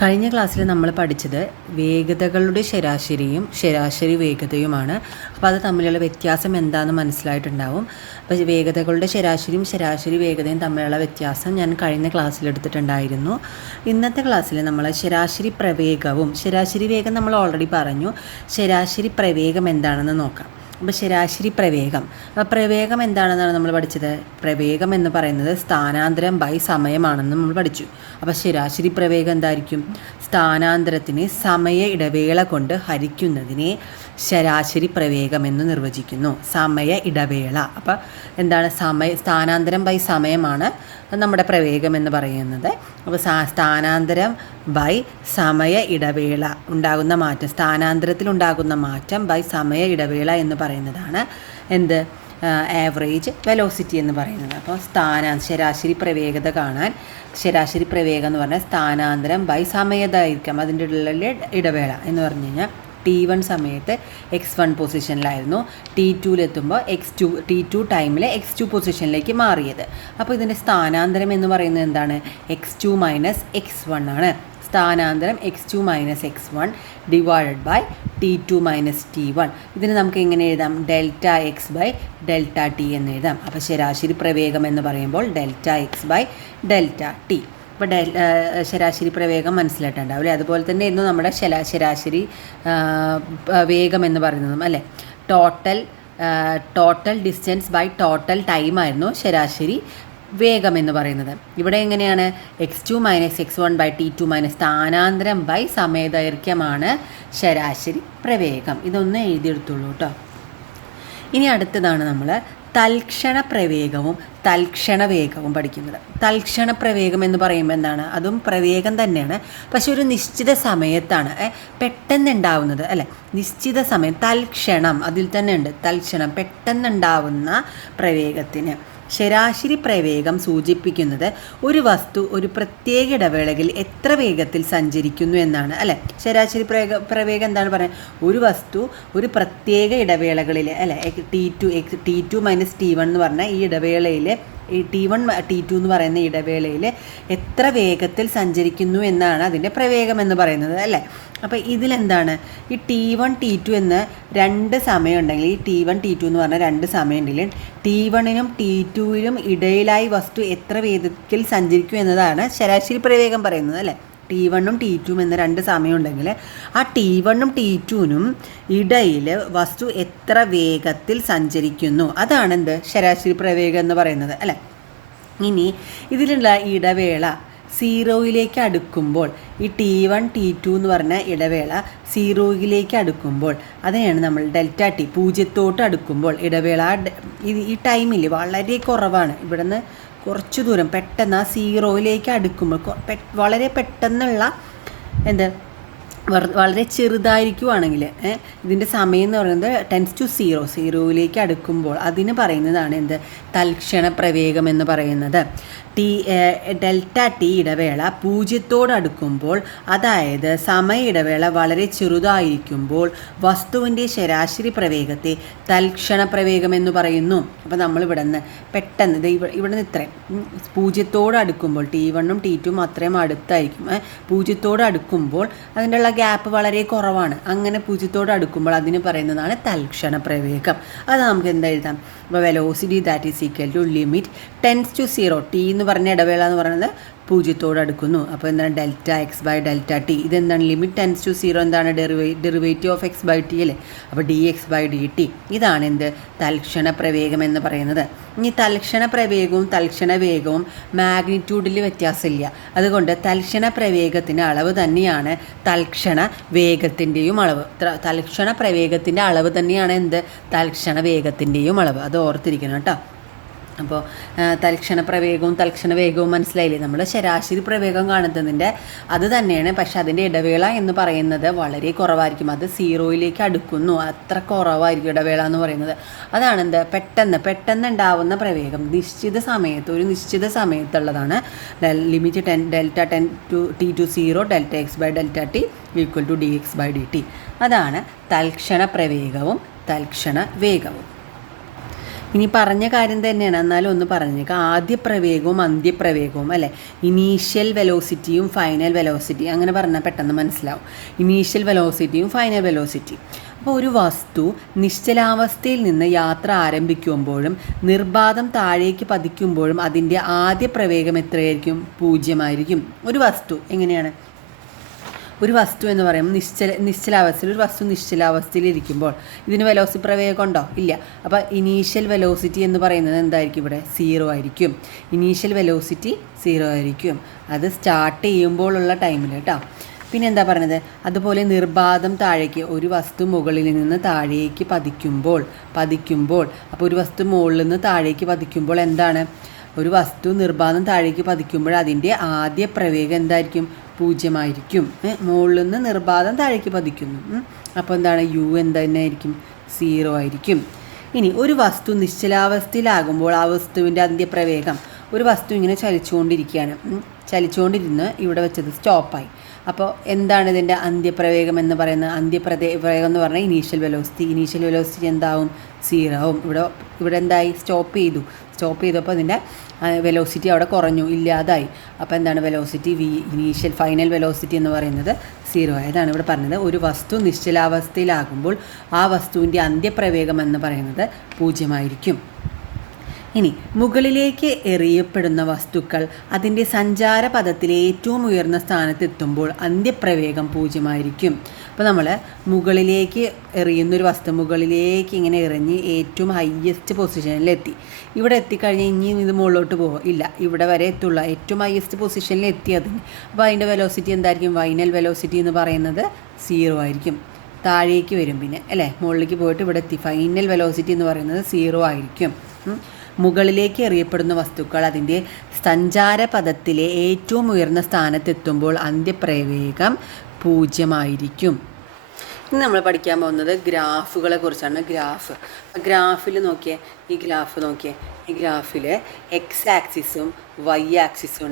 കഴിഞ്ഞ ക്ലാസ്സിൽ നമ്മൾ പഠിച്ചത് വേഗതകളുടെ ശരാശരിയും ശരാശരി വേഗതയുമാണ്. അപ്പോൾ അത് തമ്മിലുള്ള വ്യത്യാസം എന്താണെന്ന് മനസ്സിലായിട്ടുണ്ടാവും. അപ്പോൾ വേഗതകളുടെ ശരാശരിയും ശരാശരി വേഗതയും തമ്മിലുള്ള വ്യത്യാസം ഞാൻ കഴിഞ്ഞ ക്ലാസ്സിൽ എടുത്തിട്ടുണ്ടായിരുന്നു. ഇന്നത്തെ ക്ലാസ്സിൽ നമ്മൾ ശരാശരി പ്രവേഗവും ശരാശരി വേഗം നമ്മൾ ഓൾറെഡി പറഞ്ഞു. ശരാശരി പ്രവേഗം എന്താണെന്ന് നോക്കാം. അപ്പോൾ ശരാശരി പ്രവേഗം എന്താണെന്നാണ് നമ്മൾ പഠിച്ചത്. പ്രവേഗം എന്ന് പറയുന്നത് സ്ഥാനാന്തരം ബൈ സമയമാണെന്ന് നമ്മൾ പഠിച്ചു. അപ്പോൾ ശരാശരി പ്രവേഗം എന്തായിരിക്കും? സ്ഥാനാന്തരത്തിന് സമയ ഇടവേള കൊണ്ട് ഹരിക്കുന്നതിനെ ശരാശരി പ്രവേഗം എന്ന് നിർവചിക്കുന്നു. സമയ ഇടവേള. അപ്പോൾ എന്താണ്? സ്ഥാനാന്തരം ബൈ സമയമാണ് നമ്മുടെ പ്രവേഗം എന്ന് പറയുന്നത്. അപ്പോൾ സ്ഥാനാന്തരം ബൈ സമയ ഇടവേള ഉണ്ടാകുന്ന മാറ്റം, സ്ഥാനാന്തരത്തിൽ ഉണ്ടാകുന്ന മാറ്റം ബൈ സമയ ഇടവേള എന്ന് പറയുന്നതാണ് എന്ത്? ആവറേജ് വെലോസിറ്റി എന്ന് പറയുന്നത്. അപ്പോൾ ശരാശരി പ്രവേഗത കാണാൻ ശരാശരി പ്രവേഗം എന്ന് പറഞ്ഞാൽ സ്ഥാനാന്തരം ബൈ സമയതായിരിക്കാം അതിൻ്റെ ഉള്ള ഇടവേള എന്ന് പറഞ്ഞു കഴിഞ്ഞാൽ T1 സമയത്ത് x1 പൊസിഷനിലായിരുന്നു, T2 T2 ടൈമിൽ x2 പൊസിഷനിലേക്ക് മാറിയത്. അപ്പോൾ ഇതിൻ്റെ സ്ഥാനാന്തരം എന്ന് പറയുന്നത് എന്താണ്? x2 മൈനസ് x1 ആണ്. സ്ഥാനാന്തരം x2 minus x1 divided by T2 minus T1. ഇതിന് നമുക്ക് എങ്ങനെ എഴുതാം? Delta x by delta t എന്ന് എഴുതാം. അപ്പോൾ ശരാശരി പ്രവേഗം എന്ന് പറയുമ്പോൾ delta x by delta t. അപ്പോൾ ശരാശരി പ്രവേഗം മനസ്സിലായിട്ടുണ്ടാവും അല്ലേ? അതുപോലെ തന്നെ ഇന്ന് നമ്മുടെ ശരാശരി വേഗം എന്ന് പറയുന്നതും അല്ലേ, total distance by total time ആയിരുന്നു ശരാശരി വേഗം എന്ന് പറയുന്നത്. ഇവിടെ എങ്ങനെയാണ്? x2 minus x1 by T2 minus സ്ഥാനാന്തരം ബൈ സമയദൈർഘ്യമാണ് ശരാശരി പ്രവേഗം. ഇതൊന്ന് എഴുതിയെടുത്തുള്ളൂ കേട്ടോ. ഇനി അടുത്തതാണ് നമ്മൾ തൽക്ഷണ പ്രവേഗവും തൽക്ഷണ വേഗവും പഠിക്കുന്നത്. തൽക്ഷണ പ്രവേഗം എന്ന് പറയുമ്പോൾ എന്താണ്? അതും പ്രവേഗം തന്നെയാണ്, പക്ഷെ ഒരു നിശ്ചിത സമയത്താണ് പെട്ടെന്നുണ്ടാവുന്നത് അല്ലേ? നിശ്ചിത സമയം തൽക്ഷണം അതിൽ തന്നെ ഉണ്ട്. തൽക്ഷണം പെട്ടെന്നുണ്ടാവുന്ന പ്രവേഗത്തിന് ശരാശരി പ്രവേഗം സൂചിപ്പിക്കുന്നത് ഒരു വസ്തു ഒരു പ്രത്യേക ഇടവേളയിൽ എത്ര വേഗത്തിൽ സഞ്ചരിക്കുന്നു എന്നാണ് അല്ലേ? ശരാശരി പ്രവേഗം എന്താണ് പറയുന്നത്? ഒരു വസ്തു ഒരു പ്രത്യേക ഇടവേളകളിൽ അല്ലേ, T2 മൈനസ് T1 എന്ന് പറഞ്ഞാൽ ഈ ഇടവേളയിൽ ഈ T1 T2 എന്ന് പറയുന്ന ഇടവേളയിൽ എത്ര വേഗത്തിൽ സഞ്ചരിക്കുന്നു എന്നാണ് അതിൻ്റെ പ്രവേഗം എന്ന് പറയുന്നത് അല്ലേ? അപ്പോൾ ഇതിലെന്താണ്? ഈ T1 T2 എന്ന് രണ്ട് സമയം ഉണ്ടെങ്കിൽ, ഈ T1 T2 എന്ന് പറഞ്ഞാൽ രണ്ട് സമയം ഉണ്ടെങ്കിൽ T1നും T2നും ഇടയിലായി വസ്തു എത്ര വേഗത്തിൽ സഞ്ചരിക്കും എന്നതാണ് ശരാശരി പ്രവേഗം പറയുന്നത് അല്ലേ? T1ഉം T2ഉം എന്ന രണ്ട് സമയം ഉണ്ടെങ്കിൽ ആ T1ഉം T2നും ഇടയിൽ വസ്തു എത്ര വേഗത്തിൽ സഞ്ചരിക്കുന്നു അതാണ് എന്ത്? ശരാശരി പ്രവേഗം എന്ന് പറയുന്നത് അല്ലേ? ഇനി ഇതിലുള്ള ഇടവേള സീറോയിലേക്ക് അടുക്കുമ്പോൾ, ഈ T1 T2 എന്ന് പറഞ്ഞ ഇടവേള സീറോയിലേക്ക് അടുക്കുമ്പോൾ അതിനെയാണ് നമ്മൾ ഡെൽറ്റ ടി, പൂജ്യത്തോട്ട് അടുക്കുമ്പോൾ ഇടവേള ഈ ടൈമിൽ വളരെ കുറവാണ്. ഇവിടുന്ന് കുറച്ച് ദൂരം പെട്ടെന്ന് ആ സീറോയിലേക്ക് അടുക്കുമ്പോൾ വളരെ പെട്ടെന്നുള്ള വളരെ ചെറുതായിരിക്കുവാണെങ്കിൽ ഇതിൻ്റെ സമയം എന്ന് പറയുന്നത് ടെൻസ് ടു സീറോയിലേക്ക് അടുക്കുമ്പോൾ അതിന് പറയുന്നതാണ് എന്ത്? തൽക്ഷണ പ്രവേഗം എന്ന് പറയുന്നത്. ഡെൽറ്റ ടി ഇടവേള പൂജ്യത്തോട് അടുക്കുമ്പോൾ, അതായത് സമയ ഇടവേള വളരെ ചെറുതായിരിക്കുമ്പോൾ വസ്തുവിൻ്റെ ശരാശരി പ്രവേഗത്തെ തൽക്ഷണ പ്രവേഗം എന്ന് പറയുന്നു. അപ്പോൾ നമ്മൾ പെട്ടെന്ന് ഇവിടെ നിന്ന് ഇത്രയും പൂജ്യത്തോട് അടുക്കുമ്പോൾ T1ഉം T2ഉം അത്രയും അടുത്തായിരിക്കും. പൂജ്യത്തോട് അടുക്കുമ്പോൾ അതിൻ്റെ ഉള്ള ഗ്യാപ്പ് വളരെ കുറവാണ്. അങ്ങനെ പൂജ്യത്തോട് അടുക്കുമ്പോൾ അതിന് പറയുന്നതാണ് തൽക്ഷണ പ്രവേഗം. അത് നമുക്ക് എന്താ എഴുതാം? അപ്പോൾ velocity that is equal to limit tends to zero. T എന്ന് പറഞ്ഞ ഇടവേള എന്ന് പറയുന്നത് പൂജ്യത്തോട് അടുക്കുന്നു. അപ്പോൾ എന്താണ്? Delta x by delta t. ഇതെന്താണ്? ലിമിറ്റ് ടെൻസ് ടു സീറോ എന്താണ്? Derivative of x by t അല്ലേ? അപ്പോൾ d x by d t. ഇതാണ് എന്ത്? തൽക്ഷണ പ്രവേഗം എന്ന് പറയുന്നത്. ഇനി തൽക്ഷണ പ്രവേഗവും തൽക്ഷണ വേഗവും മാഗ്നിറ്റ്യൂഡിൽ വ്യത്യാസമില്ല. അതുകൊണ്ട് തൽക്ഷണ പ്രവേഗത്തിൻ്റെ അളവ് തന്നെയാണ് തൽക്ഷണ വേഗത്തിൻ്റെയും അളവ്. തൽക്ഷണ പ്രവേഗത്തിൻ്റെ അളവ് തന്നെയാണ് എന്ത്? തൽക്ഷണ വേഗത്തിൻ്റെയും അളവ്. അത് ഓർത്തിരിക്കണം കേട്ടോ. അപ്പോൾ തൽക്ഷണ പ്രവേഗവും തൽക്ഷണ വേഗവും മനസ്സിലായില്ലേ? നമ്മൾ ശരാശരി പ്രവേഗം കാണുന്നതിൻ്റെ അത് തന്നെയാണ്, പക്ഷെ അതിൻ്റെ ഇടവേള എന്ന് പറയുന്നത് വളരെ കുറവായിരിക്കും. അത് സീറോയിലേക്ക് അടുക്കുന്നു, അത്ര കുറവായിരിക്കും ഇടവേള എന്ന് പറയുന്നത്. അതാണ് എന്ത്? പെട്ടെന്ന് ഉണ്ടാവുന്ന പ്രവേഗം ഒരു നിശ്ചിത സമയത്തുള്ളതാണ്. Limit delta T to zero delta x by delta t equal to d x by d t. അതാണ് തൽക്ഷണ പ്രവേഗവും തൽക്ഷണ വേഗവും. ഇനി പറഞ്ഞ കാര്യം തന്നെയാണ്, എന്നാലും ഒന്ന് പറഞ്ഞേക്കാം. ആദ്യ പ്രവേഗവും അന്ത്യപ്രവേഗവും അല്ലേ, ഇനീഷ്യൽ വെലോസിറ്റിയും ഫൈനൽ വെലോസിറ്റി, അങ്ങനെ പറഞ്ഞാൽ പെട്ടെന്ന് മനസ്സിലാവും. ഇനീഷ്യൽ വെലോസിറ്റിയും ഫൈനൽ വെലോസിറ്റി. അപ്പോൾ ഒരു വസ്തു നിശ്ചലാവസ്ഥയിൽ നിന്ന് യാത്ര ആരംഭിക്കുമ്പോഴും നിർബാധം താഴേക്ക് പതിക്കുമ്പോഴും അതിൻ്റെ ആദ്യ പ്രവേഗം എത്രയായിരിക്കും? 0 ആയിരിക്കും. ഒരു വസ്തു എങ്ങനെയാണ്? ഒരു വസ്തു എന്ന് പറയുമ്പോൾ നിശ്ചലാവസ്ഥയിൽ, ഒരു വസ്തു നിശ്ചലാവസ്ഥയിൽ ഇരിക്കുമ്പോൾ ഇതിന് വെലോസിറ്റി പ്രവേഗം ഉണ്ടോ? ഇല്ല. അപ്പോൾ ഇനീഷ്യൽ വെലോസിറ്റി എന്ന് പറയുന്നത് എന്തായിരിക്കും? ഇവിടെ 0 ആയിരിക്കും. ഇനീഷ്യൽ വെലോസിറ്റി 0 ആയിരിക്കും. അത് സ്റ്റാർട്ട് ചെയ്യുമ്പോഴുള്ള ടൈമിൽ കേട്ടോ. പിന്നെ എന്താ പറഞ്ഞത്? അതുപോലെ നിർബാധം താഴേക്ക്, ഒരു വസ്തു മുകളിൽ നിന്ന് താഴേക്ക് പതിക്കുമ്പോൾ അപ്പോൾ ഒരു വസ്തു മുകളിൽ നിന്ന് താഴേക്ക് പതിക്കുമ്പോൾ എന്താണ്? ഒരു വസ്തു നിർബാധം താഴേക്ക് പതിക്കുമ്പോൾ അതിൻ്റെ ആദ്യ പ്രവേഗം എന്തായിരിക്കും? 0 ആയിരിക്കും. മുകളിൽ നിന്ന് നിർബാധം താഴേക്ക് പതിക്കുന്നു. അപ്പോൾ എന്താണ്? യു എന്തായിരിക്കും? 0 ആയിരിക്കും. ഇനി ഒരു വസ്തു നിശ്ചലാവസ്ഥയിലാകുമ്പോൾ ആ വസ്തുവിൻ്റെ അന്ത്യപ്രവേഗം, ഒരു വസ്തു ഇങ്ങനെ ചലിച്ചുകൊണ്ടിരുന്ന് ഇവിടെ വെച്ചത് സ്റ്റോപ്പായി. അപ്പോൾ എന്താണ് ഇതിൻ്റെ അന്ത്യപ്രവേഗം എന്ന് പറയുന്നത്? അന്ത്യപ്രവേഗം എന്ന് പറഞ്ഞാൽ ഇനീഷ്യൽ വെലോസിറ്റി എന്താവും? 0 ആവും. ഇവിടെ എന്തായി? സ്റ്റോപ്പ് ചെയ്തപ്പോൾ ഇതിൻ്റെ വെലോസിറ്റി അവിടെ കുറഞ്ഞു, ഇല്ലാതായി. അപ്പോൾ എന്താണ്? വെലോസിറ്റി ഫൈനൽ വെലോസിറ്റി എന്ന് പറയുന്നത് 0 ആയതാണ് ഇവിടെ പറഞ്ഞത്. ഒരു വസ്തു നിശ്ചലാവസ്ഥയിലാകുമ്പോൾ ആ വസ്തുവിൻ്റെ അന്ത്യപ്രവേഗം എന്ന് പറയുന്നത് 0 ആയിരിക്കും. ഇനി മുകളിലേക്ക് എറിയപ്പെടുന്ന വസ്തുക്കൾ അതിൻ്റെ സഞ്ചാരപഥത്തിലെ ഏറ്റവും ഉയർന്ന സ്ഥാനത്തെത്തുമ്പോൾ അന്ത്യപ്രവേഗം 0 ആയിരിക്കും. അപ്പോൾ നമ്മൾ മുകളിലേക്ക് എറിയുന്നൊരു വസ്തു മുകളിലേക്ക് ഇങ്ങനെ എറിഞ്ഞ് ഏറ്റവും ഹയസ്റ്റ് പൊസിഷനിലെത്തി. ഇവിടെ എത്തിക്കഴിഞ്ഞാൽ ഇനി ഇത് മുകളിലോട്ട് പോകും? ഇല്ല, ഇവിടെ വരെ എത്തുള്ള ഏറ്റവും ഹയസ്റ്റ് പൊസിഷനിൽ എത്തിയതിന്. അപ്പോൾ അതിൻ്റെ വെലോസിറ്റി എന്തായിരിക്കും? ഫൈനൽ വെലോസിറ്റി എന്ന് പറയുന്നത് 0 ആയിരിക്കും. താഴേക്ക് വരും പിന്നെ അല്ലേ, മുകളിലേക്ക് പോയിട്ട് ഇവിടെ എത്തി. ഫൈനൽ വെലോസിറ്റി എന്ന് പറയുന്നത് 0 ആയിരിക്കും. മുകളിലേക്ക് എറിയപ്പെടുന്ന വസ്തുക്കൾ അതിൻ്റെ സഞ്ചാരപഥത്തിലെ ഏറ്റവും ഉയർന്ന സ്ഥാനത്തെത്തുമ്പോൾ അന്ത്യപ്രവേഗം 0 ആയിരിക്കും. ഇന്ന് നമ്മൾ പഠിക്കാൻ പോകുന്നത് ഗ്രാഫുകളെ കുറിച്ചാണ്. ഗ്രാഫിൽ നോക്കിയേ, ഈ ഗ്രാഫിൽ എക്സ് ആക്സിസും വൈ ആക്സിസും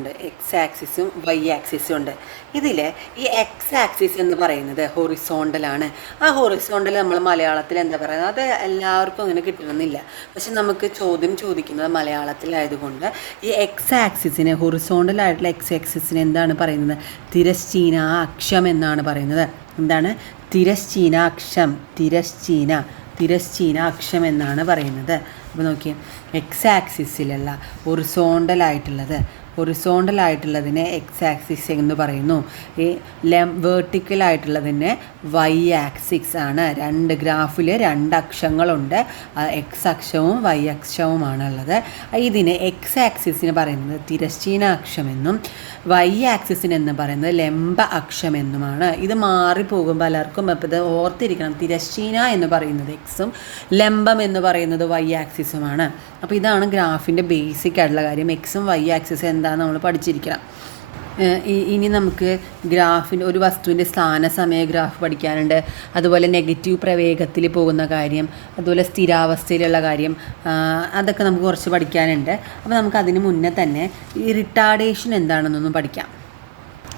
ഉണ്ട്. ഇതിൽ ഈ എക്സ് ആക്സിസ് എന്ന് പറയുന്നത് ഹൊറിസോണ്ടലാണ്. ആ ഹൊറിസോണ്ടൽ നമ്മൾ മലയാളത്തിൽ എന്താ പറയുന്നത്? അത് എല്ലാവർക്കും അങ്ങനെ കിട്ടണമെന്നില്ല. പക്ഷെ നമുക്ക് ചോദ്യം ചോദിക്കുന്നത് മലയാളത്തിലായതുകൊണ്ട് ഈ എക്സ് ആക്സിസിനെ, ഹൊറിസോണ്ടലായിട്ടുള്ള എക്സ് ആക്സിസിനെ എന്താണ് പറയുന്നത്? തിരശ്ചീന അക്ഷം എന്നാണ് പറയുന്നത്. എന്താണ്? തിരശ്ചീന അക്ഷം എന്നാണ് പറയുന്നത്. അപ്പോൾ നോക്കിയേ, എക്സ് ആക്സിസിലുള്ള ഹൊറിസോണ്ടലായിട്ടുള്ളതിനെ എക്സ് ആക്സിസ് എന്ന് പറയുന്നു. ഈ വേർട്ടിക്കലായിട്ടുള്ളതിനെ വൈ ആക്സിസ് ആണ്. ഗ്രാഫിൽ 2 അക്ഷങ്ങളുണ്ട്. എക്സ് അക്ഷവും വൈ അക്ഷവുമാണുള്ളത്. ഇതിനെ എക്സ് ആക്സിസിന് പറയുന്നത് തിരശ്ചീന അക്ഷമെന്നും വൈ ആക്സിസിന് എന്ന് പറയുന്നത് ലംബ അക്ഷമെന്നുമാണ്. ഇത് മാറിപ്പോകും പലർക്കും. അപ്പോൾ ഇത് ഓർത്തിരിക്കണം. തിരശ്ചീന എന്ന് പറയുന്നത് എക്സും ലംബം എന്ന് പറയുന്നത് വൈ ആക്സിസുമാണ്. അപ്പോൾ ഇതാണ് ഗ്രാഫിൻ്റെ ബേസിക് ആയിട്ടുള്ള കാര്യം. എക്സും വൈ ആക്സിസും എന്താണെന്ന് നമ്മൾ പഠിച്ചിരിക്കണം. ഇനി നമുക്ക് ഒരു വസ്തുവിൻ്റെ സ്ഥാനസമയ ഗ്രാഫ് പഠിക്കാനുണ്ട്. അതുപോലെ നെഗറ്റീവ് പ്രവേഗത്തിൽ പോകുന്ന കാര്യം, അതുപോലെ സ്ഥിരാവസ്ഥയിലുള്ള കാര്യം, അതൊക്കെ നമുക്ക് കുറച്ച് പഠിക്കാനുണ്ട്. അപ്പോൾ നമുക്ക് അതിന് മുന്നേ തന്നെ ഈ റിട്ടാർഡേഷൻ എന്താണെന്നൊന്നും പഠിക്കാം.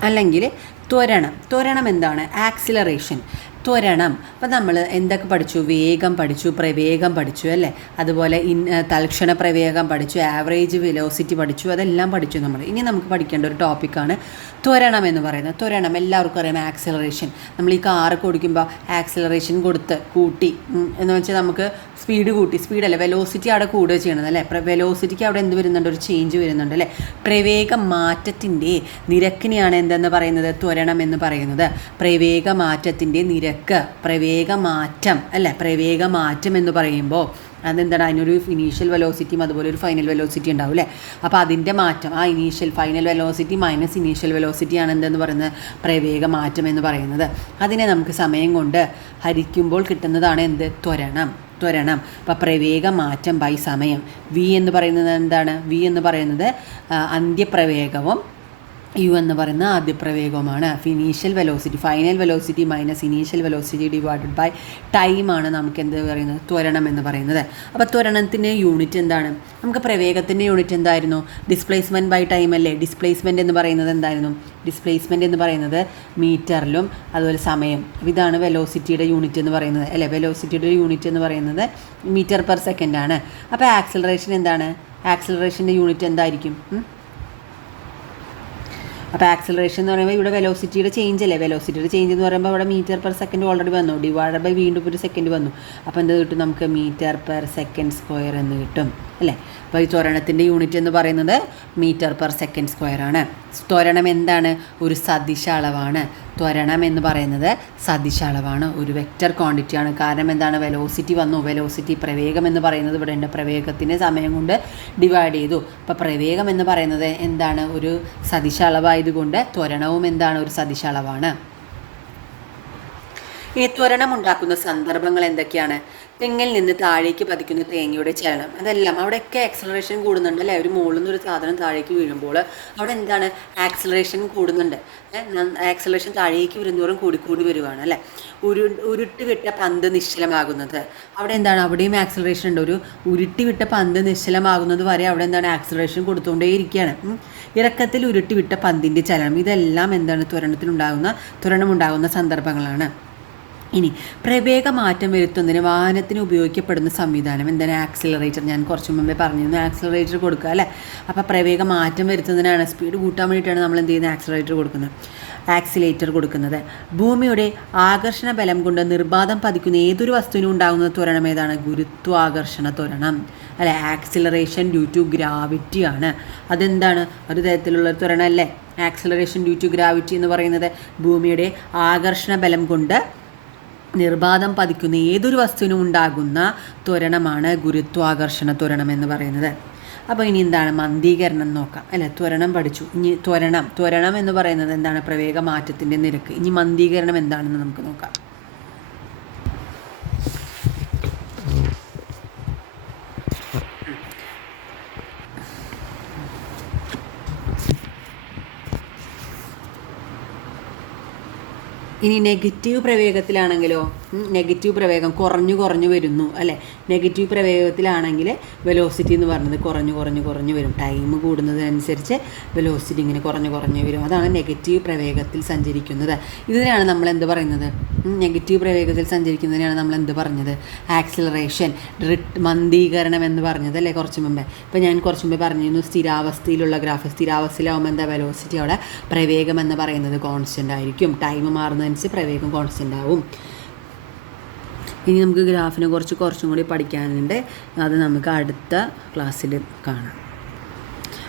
അല്ലെങ്കിൽ ത്വരണം എന്താണ്? ആക്സിലറേഷൻ, ത്വരണം. അപ്പോൾ നമ്മൾ എന്തൊക്കെ പഠിച്ചു? വേഗം പഠിച്ചു, പ്രവേഗം പഠിച്ചു അല്ലേ. അതുപോലെ തൽക്ഷണ പ്രവേഗം പഠിച്ചു, ആവറേജ് വെലോസിറ്റി പഠിച്ചു, അതെല്ലാം പഠിച്ചു നമ്മൾ. ഇനി നമുക്ക് പഠിക്കേണ്ട ഒരു ടോപ്പിക്കാണ് ത്വരണം എന്ന് പറയുന്നത്. ത്വരണം എല്ലാവർക്കും അറിയാം. ആക്സിലറേഷൻ, നമ്മൾ ഈ കാറൊക്കെ ഓടിക്കുമ്പോൾ ആക്സിലറേഷൻ കൂട്ടി എന്ന് വെച്ചാൽ നമുക്ക് സ്പീഡല്ല, വെലോസിറ്റി അവിടെ കൂടുക ചെയ്യണത് അല്ലേ. വെലോസിറ്റിക്ക് അവിടെ എന്ത് വരുന്നുണ്ട്? ഒരു ചേഞ്ച് വരുന്നുണ്ട് അല്ലേ. പ്രവേഗ മാറ്റത്തിൻ്റെ നിരക്കിനെയാണ് എന്തെന്ന് പറയുന്നത്? ത്വരണം എന്ന് പറയുന്നത്. പ്രവേഗ മാറ്റത്തിൻ്റെ പ്രവേഗമാറ്റം അല്ലേ. പ്രവേഗമാറ്റം എന്ന് പറയുമ്പോൾ അതെന്താണ്? അതിനൊരു ഇനീഷ്യൽ വെലോസിറ്റിയും അതുപോലെ ഒരു ഫൈനൽ വെലോസിറ്റി ഉണ്ടാവും അല്ലേ. അപ്പോൾ അതിൻ്റെ മാറ്റം, ആ ഫൈനൽ വെലോസിറ്റി മൈനസ് ഇനീഷ്യൽ വെലോസിറ്റിയാണ് എന്തെന്ന് പറയുന്നത്? പ്രവേഗമാറ്റം എന്ന് പറയുന്നത്. അതിനെ നമുക്ക് സമയം കൊണ്ട് ഹരിക്കുമ്പോൾ കിട്ടുന്നതാണ് എന്ത്? ത്വരണം. അപ്പോൾ പ്രവേഗമാറ്റം ബൈ സമയം. വി എന്ന് പറയുന്നത് എന്താണ്? വി എന്ന് പറയുന്നത് അന്ത്യപ്രവേഗവും യു എന്ന് പറയുന്ന ആദ്യ പ്രവേഗമാണ്. Initial velocity, final velocity minus initial velocity divided by ടൈമാണ് നമുക്ക് എന്ത് പറയുന്നത്, ത്വരണം എന്ന് പറയുന്നത്. അപ്പോൾ ത്വരണത്തിൻ്റെ യൂണിറ്റ് എന്താണ്? നമുക്ക് പ്രവേഗത്തിൻ്റെ യൂണിറ്റ് എന്തായിരുന്നു? ഡിസ്പ്ലേസ്മെൻറ്റ് ബൈ ടൈം അല്ലേ. ഡിസ്പ്ലേസ്മെൻറ്റ് എന്ന് പറയുന്നത് എന്തായിരുന്നു? ഡിസ്പ്ലേസ്മെൻറ്റ് എന്ന് പറയുന്നത് മീറ്ററിലും അതുപോലെ സമയം. ഇതാണ് വെലോസിറ്റിയുടെ യൂണിറ്റ് എന്ന് പറയുന്നത് അല്ലേ. വെലോസിറ്റിയുടെ യൂണിറ്റ് എന്ന് പറയുന്നത് മീറ്റർ പെർ സെക്കൻഡ് ആണ്. അപ്പോൾ ആക്സിലറേഷൻ എന്താണ്? ആക്സിലറേഷൻ്റെ യൂണിറ്റ് എന്തായിരിക്കും? അപ്പോൾ ആക്സിലറേഷൻ എന്ന് പറയുമ്പോൾ ഇവിടെ വെലോസിറ്റിയുടെ ചേഞ്ച് അല്ലേ. വെലോസിറ്റിയുടെ ചേഞ്ച് എന്ന് പറയുമ്പോൾ ഇവിടെ മീറ്റർ പെർ സെക്കൻഡ് ഓൾറെഡി വന്നു, ഡിവൈഡ് ബൈ വീണ്ടും ഒരു സെക്കൻഡ് വന്നു. അപ്പോൾ എന്ത് കിട്ടും? നമുക്ക് മീറ്റർ പെർ സെക്കൻഡ് സ്ക്വയർ എന്ന് കിട്ടും അല്ലേ. അപ്പോൾ ഈ ത്വരണത്തിൻ്റെ യൂണിറ്റ് എന്ന് പറയുന്നത് മീറ്റർ പെർ സെക്കൻഡ് സ്ക്വയർ ആണ്. ത്വരണം എന്താണ്? ഒരു സദിശ അളവാണ്. ത്വരണം എന്ന് പറയുന്നത് സദിശ അളവാണ്, ഒരു വെക്റ്റർ ക്വാണ്ടിറ്റിയാണ്. കാരണം എന്താണ്? വെലോസിറ്റി വന്നു. വെലോസിറ്റി പ്രവേഗം എന്ന് പറയുന്നത് ഇവിടെ ഉണ്ട്. പ്രവേഗത്തിൻ്റെ സമയം കൊണ്ട് ഡിവൈഡ് ചെയ്തു. അപ്പോൾ പ്രവേഗം എന്ന് പറയുന്നത് എന്താണ്? ഒരു സദിശ അളവായതുകൊണ്ട് ത്വരണവും എന്താണ്? ഒരു സദിശ അളവാണ്. ഈ ത്വരണം ഉണ്ടാക്കുന്ന സന്ദർഭങ്ങൾ എന്തൊക്കെയാണ്? തെങ്ങിൽ നിന്ന് താഴേക്ക് പതിക്കുന്ന തേങ്ങയുടെ ചലനം, അതെല്ലാം അവിടെയൊക്കെ ആക്സിലറേഷൻ കൂടുന്നുണ്ട് അല്ലേ. ഒരു മുകളിൽ നിന്ന് ഒരു സാധനം താഴേക്ക് വീഴുമ്പോൾ അവിടെ എന്താണ്? ആക്സിലറേഷൻ കൂടുന്നുണ്ട്. ആക്സിലറേഷൻ താഴേക്ക് വരുന്നതോറും കൂടിക്കൂടി വരുവാണ് അല്ലേ. ഉരുട്ടി വിട്ട പന്ത് നിശ്ചലമാകുന്നത്, അവിടെ എന്താണ്? അവിടെയും ആക്സിലറേഷൻ ഉണ്ട്. ഒരു ഉരുട്ടി വിട്ട പന്ത് നിശ്ചലമാകുന്നത് വരെ അവിടെ എന്താണ്? ആക്സിലറേഷൻ കൊടുത്തുകൊണ്ടേയിരിക്കുകയാണ്. ഇറക്കത്തിൽ ഉരുട്ടി വിട്ട പന്തിൻ്റെ ചലനം, ഇതെല്ലാം എന്താണ്? ത്വരണമുണ്ടാകുന്ന സന്ദർഭങ്ങളാണ്. ഇനി പ്രവേഗ മാറ്റം വരുത്തുന്നതിന് വാഹനത്തിന് ഉപയോഗിക്കപ്പെടുന്ന സംവിധാനം എന്താണ്? ആക്സിലറേറ്റർ. ഞാൻ കുറച്ച് മുമ്പേ പറഞ്ഞിരുന്നു ആക്സിലറേറ്റർ കൊടുക്കുക അല്ലേ. അപ്പോൾ പ്രവേഗ മാറ്റം വരുത്തുന്നതിനാണ്, സ്പീഡ് കൂട്ടാൻ വേണ്ടിയിട്ടാണ് നമ്മൾ എന്ത് ചെയ്യുന്നത്? ആക്സിലേറ്റർ കൊടുക്കുന്നത്. ഭൂമിയുടെ ആകർഷണ ബലം കൊണ്ട് നിർബാധം പതിക്കുന്ന ഏതൊരു വസ്തുവിനും ഉണ്ടാകുന്ന ത്വരണം ഏതാണ്? ഗുരുത്വാകർഷണ ത്വരണം അല്ലെ. ആക്സിലറേഷൻ ഡ്യൂ ടു ഗ്രാവിറ്റി ആണ്. അതെന്താണ്? ഒരു തരത്തിലുള്ള ത്വരണം അല്ലേ. ആക്സിലറേഷൻ ഡ്യൂ ടു ഗ്രാവിറ്റി എന്ന് പറയുന്നത് ഭൂമിയുടെ ആകർഷണ ബലം കൊണ്ട് നിർബാധം പതിക്കുന്ന ഏതൊരു വസ്തുവിനും ഉണ്ടാകുന്ന ത്വരണമാണ് ഗുരുത്വാകർഷണ ത്വരണം എന്ന് പറയുന്നത്. അപ്പോൾ ഇനി എന്താണ്? മന്ദീകരണം നോക്കാം അല്ലേ. ത്വരണം പഠിച്ചു. ഇനി ത്വരണം എന്ന് പറയുന്നത് എന്താണ്? പ്രവേഗ മാറ്റത്തിൻ്റെ നിരക്ക്. ഇനി മന്ദീകരണം എന്താണെന്ന് നമുക്ക് നോക്കാം. ഇനി നെഗറ്റീവ് പ്രവേഗത്തിലാണെങ്കിലോ? നെഗറ്റീവ് പ്രവേഗം കുറഞ്ഞു വരുന്നു അല്ലേ. നെഗറ്റീവ് പ്രവേഗത്തിലാണെങ്കിൽ വെലോസിറ്റി എന്ന് പറയുന്നത് കുറഞ്ഞു വരും. ടൈം കൂടുന്നതിനനുസരിച്ച് വെലോസിറ്റി ഇങ്ങനെ കുറഞ്ഞു വരും. അതാണ് നെഗറ്റീവ് പ്രവേഗത്തിൽ സഞ്ചരിക്കുന്നത്. ഇതിനാണ് നമ്മൾ എന്ത് പറയുന്നത്? നെഗറ്റീവ് പ്രവേഗത്തിൽ സഞ്ചരിക്കുന്നതിനാണ് നമ്മൾ എന്ത് പറഞ്ഞത്? ആക്സിലറേഷൻ, മന്ദീകരണം എന്ന് പറഞ്ഞത് അല്ലേ കുറച്ച് മുമ്പേ. ഇപ്പോൾ ഞാൻ കുറച്ച് മുമ്പേ പറഞ്ഞിരുന്നു സ്ഥിരാവസ്ഥയിലുള്ള ഗ്രാഫ്. സ്ഥിരാവസ്ഥയിലാവുമ്പോൾ എന്താ? വെലോസിറ്റി അവിടെ പ്രവേഗം എന്ന് പറയുന്നത് കോൺസ്റ്റൻ്റ് ആയിരിക്കും. ടൈം മാറുന്നതനുസരിച്ച് പ്രവേഗം കോൺസ്റ്റൻ്റ് ആവും. ഇനി നമുക്ക് ഗ്രാഫിനെ കുറച്ചും കൂടി പഠിക്കാനുണ്ട്. അത് നമുക്ക് അടുത്ത ക്ലാസ്സിൽ കാണാം.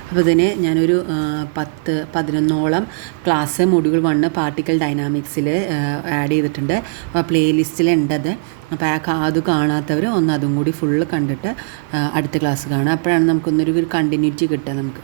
അപ്പോൾ ഇതിന് ഞാനൊരു 10-11 ക്ലാസ് മൊഡ്യൂൾ 1 പാർട്ടിക്കൽ ഡൈനാമിക്സിൽ ആഡ് ചെയ്തിട്ടുണ്ട്. അപ്പോൾ പ്ലേലിസ്റ്റിലുണ്ടത്. അപ്പോൾ അത് കാണാത്തവർ ഒന്ന് അതും കൂടി ഫുള്ള് കണ്ടിട്ട് അടുത്ത ക്ലാസ് കാണാം. അപ്പോഴാണ് നമുക്കൊന്നൊരു കണ്ടിന്യൂറ്റി കിട്ടുക നമുക്ക്.